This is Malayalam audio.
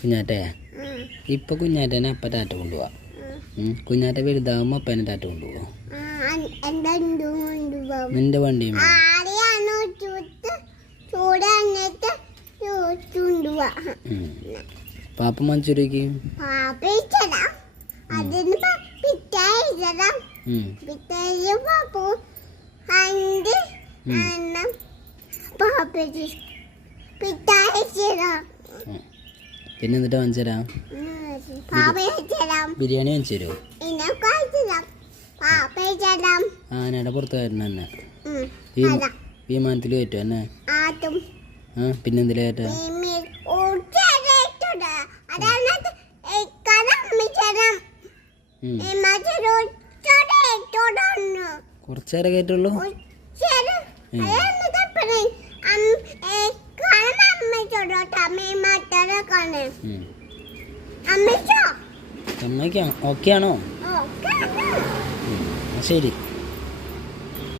കുഞ്ഞാറ്റേ ഇപ്പൊ കുഞ്ഞാറ്റേനെ അപ്പ ടാറ്റ കൊണ്ടുപോവാ. കുഞ്ഞാറ്റ വലുതാവുമ്പോ അപ്പനെ ടാറ്റ കൊണ്ടുപോവോ? നിന്റെ വണ്ടി പാപ്പ മഞ്ചൂരിക്ക് പിന്നെ എന്നിട്ട് വാങ്ങിച്ചു തരാം. ബിരിയാണി വാങ്ങിച്ചു തരുമോ? ആനയുടെ പുറത്ത് കയറണ തന്നെ വിമാനത്തിൽ കയറ്റും എന്നെ. പിന്നെ എന്തിലാ കയറ്റാ? കുറച്ചേരെ കയറ്റുള്ളൂ. അമ്മയ്ക്ക് ഓക്കെ ആണോ? ശരി.